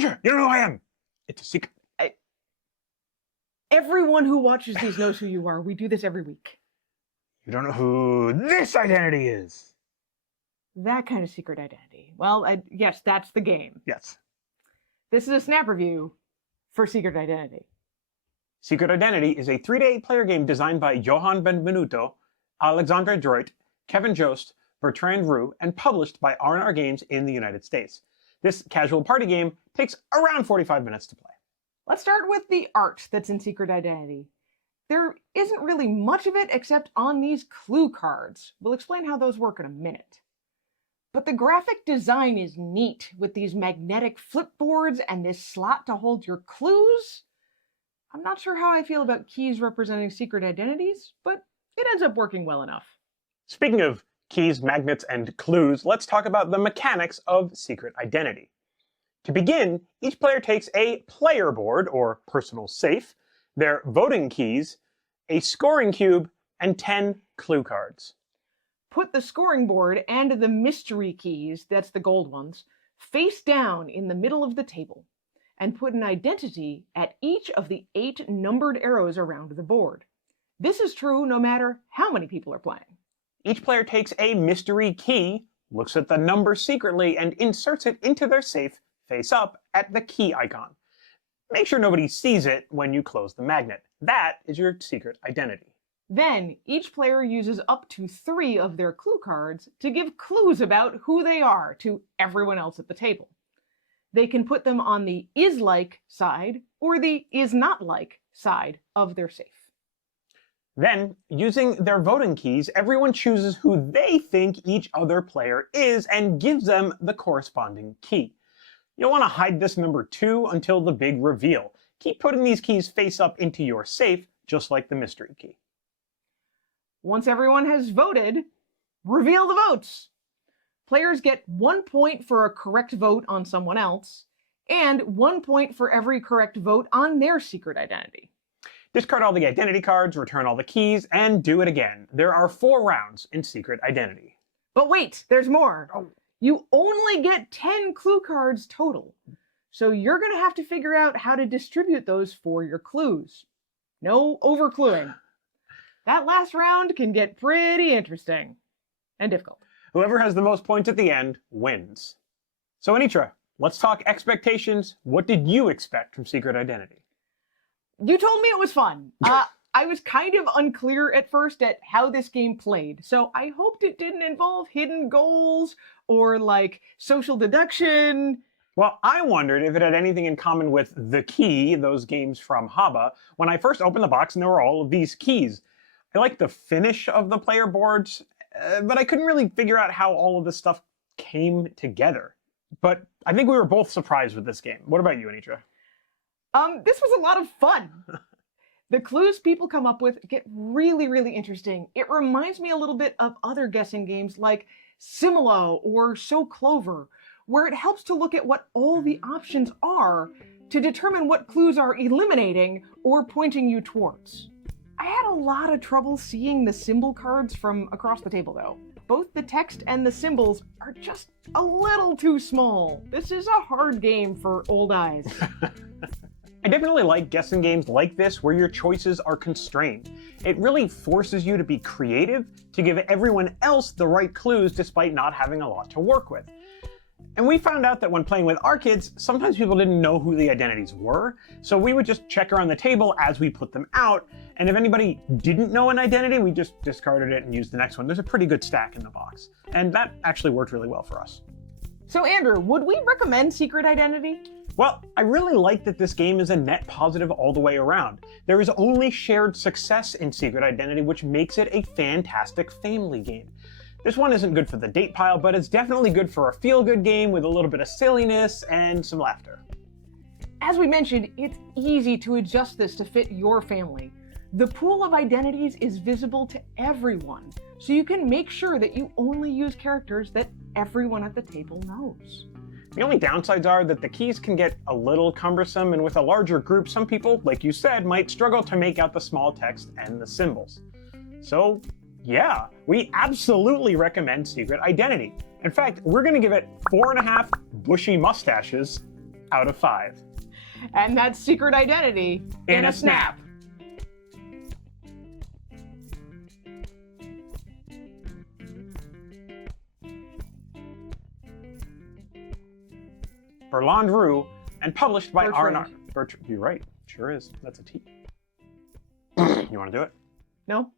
Teacher, you don't know who I am. It's a secret. Everyone who watches these knows who you are. We do this every week. You don't know who this identity is. That kind of secret identity. Well, yes, that's the game. Yes. This is a snap review for Secret Identity. Secret Identity is a 3-to-8 player game designed by Johan Benvenuto, Alexandre Droit, Kevin Jost, Bertrand Roux, and published by R&R Games in the United States. This casual party game takes around 45 minutes to play. Let's start with the art that's in Secret Identity. There isn't really much of it except on these clue cards. We'll explain how those work in a minute. But the graphic design is neat, with these magnetic flipboards and this slot to hold your clues. I'm not sure how I feel about keys representing secret identities, but it ends up working well enough. Speaking of keys, magnets, and clues, let's talk about the mechanics of Secret Identity. To begin, each player takes a player board, or personal safe, their voting keys, a scoring cube, and 10 clue cards. Put the scoring board and the mystery keys, that's the gold ones, face down in the middle of the table, and put an identity at each of the 8 numbered arrows around the board. This is true no matter how many people are playing. Each player takes a mystery key, looks at the number secretly, and inserts it into their safe face up at the key icon. Make sure nobody sees it when you close the magnet. That is your secret identity. Then, each player uses up to 3 of their clue cards to give clues about who they are to everyone else at the table. They can put them on the is-like side or the is-not-like side of their safe. Then, using their voting keys, everyone chooses who they think each other player is and gives them the corresponding key. You'll want to hide this number 2 until the big reveal. Keep putting these keys face up into your safe, just like the mystery key. Once everyone has voted, reveal the votes. Players get 1 point for a correct vote on someone else, and 1 point for every correct vote on their secret identity. Discard all the identity cards, return all the keys, and do it again. There are 4 rounds in Secret Identity. But wait, there's more. You only get 10 clue cards total, so you're going to have to figure out how to distribute those for your clues. No over-cluing. That last round can get pretty interesting and difficult. Whoever has the most points at the end wins. So Anitra, let's talk expectations. What did you expect from Secret Identity? You told me it was fun. I was kind of unclear at first at how this game played, so I hoped it didn't involve hidden goals or, like, social deduction. Well, I wondered if it had anything in common with The Key, those games from Haba, when I first opened the box and there were all of these keys. I liked the finish of the player boards, but I couldn't really figure out how all of this stuff came together. But I think we were both surprised with this game. What about you, Anitra? This was a lot of fun. The clues people come up with get really, really interesting. It reminds me a little bit of other guessing games like Similo or So Clover, where it helps to look at what all the options are to determine what clues are eliminating or pointing you towards. I had a lot of trouble seeing the symbol cards from across the table, though. Both the text and the symbols are just a little too small. This is a hard game for old eyes. I definitely like guessing games like this where your choices are constrained. It really forces you to be creative, to give everyone else the right clues despite not having a lot to work with. And we found out that when playing with our kids, sometimes people didn't know who the identities were, so we would just check around the table as we put them out, and if anybody didn't know an identity, we just discarded it and used the next one. There's a pretty good stack in the box, and that actually worked really well for us. So Andrew, would we recommend Secret Identity? Well, I really like that this game is a net positive all the way around. There is only shared success in Secret Identity, which makes it a fantastic family game. This one isn't good for the date pile, but it's definitely good for a feel-good game with a little bit of silliness and some laughter. As we mentioned, it's easy to adjust this to fit your family. The pool of identities is visible to everyone, so you can make sure that you only use characters that everyone at the table knows. The only downsides are that the keys can get a little cumbersome, and with a larger group, some people, like you said, might struggle to make out the small text and the symbols. So, yeah, we absolutely recommend Secret Identity. In fact, we're going to give it 4.5 bushy mustaches out of 5. And that's secret identity In a snap. For Landru and published by R&R. You're right. Sure is. That's a T. You want to do it? No?